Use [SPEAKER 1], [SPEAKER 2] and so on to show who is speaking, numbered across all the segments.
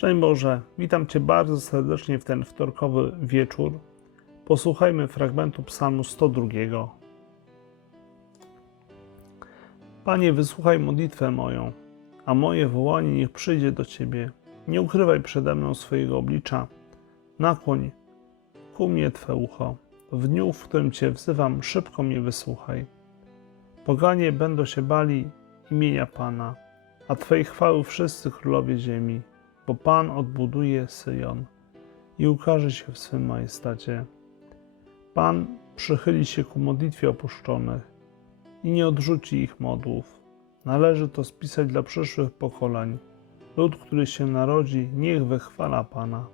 [SPEAKER 1] Szczęść Boże, witam Cię bardzo serdecznie w ten wtorkowy wieczór. Posłuchajmy fragmentu Psalmu 102. Panie, wysłuchaj modlitwę moją, a moje wołanie niech przyjdzie do Ciebie. Nie ukrywaj przede mną swojego oblicza. Nakłoń ku mnie Twe ucho. W dniu, w którym Cię wzywam, szybko mnie wysłuchaj. Poganie będą się bali imienia Pana, a Twej chwały wszyscy królowie ziemi, bo Pan odbuduje Syjon i ukaże się w swym majestacie. Pan przychyli się ku modlitwie opuszczonych i nie odrzuci ich modłów. Należy to spisać dla przyszłych pokoleń. Lud, który się narodzi, niech wychwala Pana.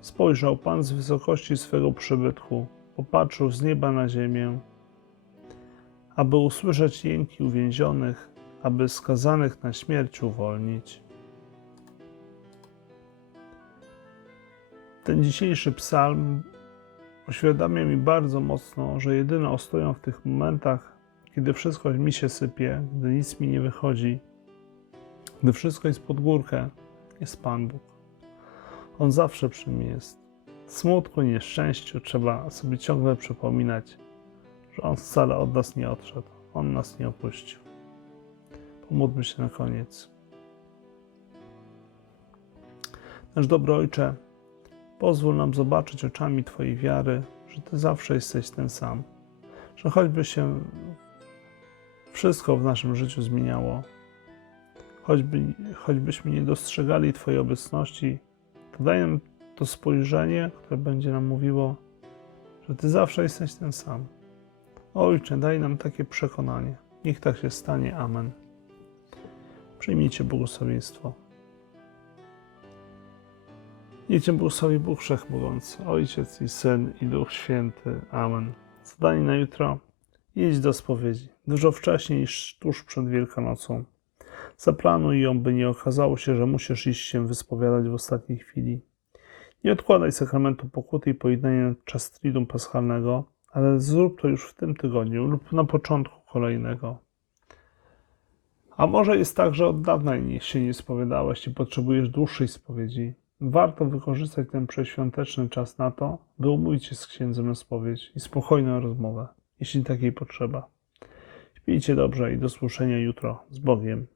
[SPEAKER 1] Spojrzał Pan z wysokości swego przybytku, popatrzył z nieba na ziemię, aby usłyszeć jęki uwięzionych, aby skazanych na śmierć uwolnić. Ten dzisiejszy psalm uświadamia mi bardzo mocno, że jedyne ostoją w tych momentach, kiedy wszystko mi się sypie, gdy nic mi nie wychodzi, gdy wszystko jest pod górkę, jest Pan Bóg. On zawsze przy mnie jest. W smutku, nieszczęściu trzeba sobie ciągle przypominać, że On wcale od nas nie odszedł. On nas nie opuścił. Pomódlmy się na koniec. Nasz dobry Ojcze, pozwól nam zobaczyć oczami Twojej wiary, że Ty zawsze jesteś ten sam. Że choćby się wszystko w naszym życiu zmieniało, choćby, choćbyśmy nie dostrzegali Twojej obecności, to daj nam to spojrzenie, które będzie nam mówiło, że Ty zawsze jesteś ten sam. Ojcze, daj nam takie przekonanie. Niech tak się stanie. Amen. Przyjmijcie błogosławieństwo. Cię błogosławi Bóg Wszechmogący, Ojciec i Syn i Duch Święty. Amen. Zadanie na jutro. Idź do spowiedzi. Dużo wcześniej niż tuż przed Wielkanocą. Zaplanuj ją, by nie okazało się, że musisz iść się wyspowiadać w ostatniej chwili. Nie odkładaj sakramentu pokuty i pojednania na czas Triduum Paschalnego, ale zrób to już w tym tygodniu lub na początku kolejnego. A może jest tak, że od dawna się nie spowiadałeś i potrzebujesz dłuższej spowiedzi. Warto wykorzystać ten przeświąteczny czas na to, by umówić się z księdzem na spowiedź i spokojną rozmowę, jeśli takiej potrzeba. Śpijcie dobrze i do słyszenia jutro. Z Bogiem.